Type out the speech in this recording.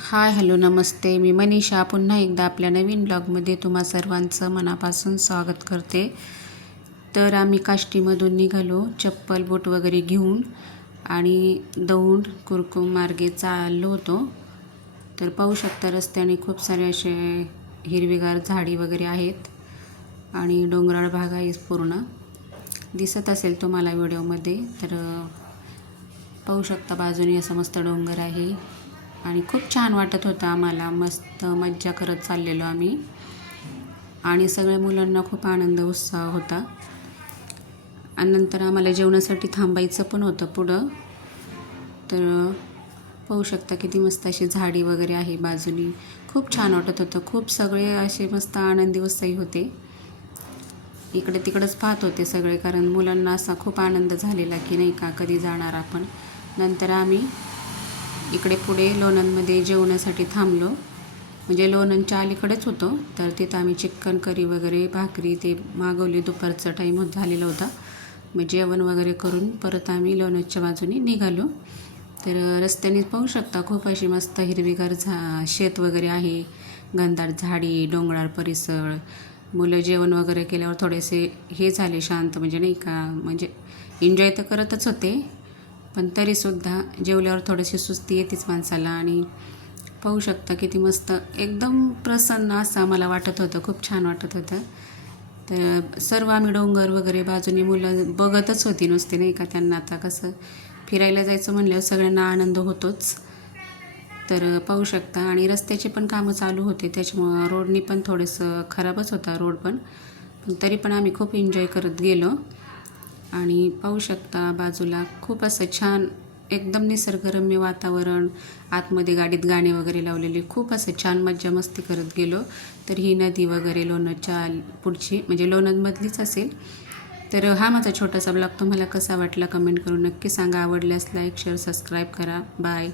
Hi hello नमस्ते. मी मनीषा पुन्हा एकदा आपल्या नवीन ब्लॉगमध्ये तुम्हा सर्वांचं मनापासून स्वागत करते. तर आम्ही काष्टीमधून निघालो चप्पल बूट वगैरे घेऊन आणि दौंड कुरकुम मार्गे चाललो होतो. तर पाहू शकता रस्त्याने खूप सारे असे हिरवीगार झाडी वगैरे आहेत आणि डोंगराळ भाग आहे पूर्ण. दिसत असेल तुम्हाला व्हिडिओमध्ये. तर पाहू शकता बाजूने असं मस्त डोंगर आहे आणि खूप छान वाटत होतं आम्हाला. मस्त मज्जा करत चाललेलो आम्ही आणि सगळ्या मुलांना खूप आनंद उत्साह होता. आणि नंतर आम्हाला जेवणासाठी थांबायचं पण होतं पुढं. तर पाहू शकता किती मस्त अशी झाडी वगैरे आहे बाजूनी. खूप छान वाटत होतं. खूप सगळे असे मस्त आनंदी उत्साही होते. इकडे तिकडंच पाहत होते सगळे, कारण मुलांना असा खूप आनंद झालेला की नाही का कधी जाणार आपण. नंतर आम्ही इकडे पुढे लोणंदमध्ये जेवणासाठी थांबलो. म्हणजे लोणंदच्या अलीकडेच होतो. तर तिथं आम्ही चिकन करी वगैरे भाकरी ते मागवली. दुपारचा टाईम झालेला होता. मग जेवण वगैरे करून परत आम्ही लोणंदच्या बाजूने निघालो. तर रस्त्याने पाहू शकता खूप अशी मस्त हिरवीगार शेत वगैरे आहे, घनदाट झाडी, डोंगराळ परिसर. मुलं जेवण वगैरे केल्यावर थोडेसे हे झाले शांत, म्हणजे नाही का, म्हणजे एन्जॉय तर करतच होते पण तरीसुद्धा जेवल्यावर थोडीशी सुस्ती येतेच माणसाला. आणि पाहू शकता किती मस्त एकदम प्रसन्न असं आम्हाला वाटत होतं. खूप छान वाटत होतं. तर सर्व आम्ही डोंगर वगैरे बाजूने मुलं बघतच होती नुसते, नाही का. त्यांना आता कसं फिरायला जायचं म्हणल्यावर सगळ्यांना आनंद होतोच. तर पाहू शकता आणि रस्त्याचे पण कामं चालू होते, त्याच्यामुळं रोडनी पण थोडंसं खराबच होता रोड पण तरी पण आम्ही खूप एन्जॉय करत गेलो. आणि पाहू शकता बाजूला खूप असं छान एकदम निसर्गरम्य वातावरण. आतमध्ये गाडीत गाणे वगैरे लावलेले. खूप असं छान मज्जा मस्ती करत गेलो. तर ही नदी वगैरे लोणंदच्या पुढची म्हणजे लोणंदमधलीच असेल. तर हा माझा छोटासा ब्लॉग तुम्हाला कसा वाटला कमेंट करून नक्की सांगा. आवडल्यास लाईक शेअर सबस्क्राईब करा. बाय.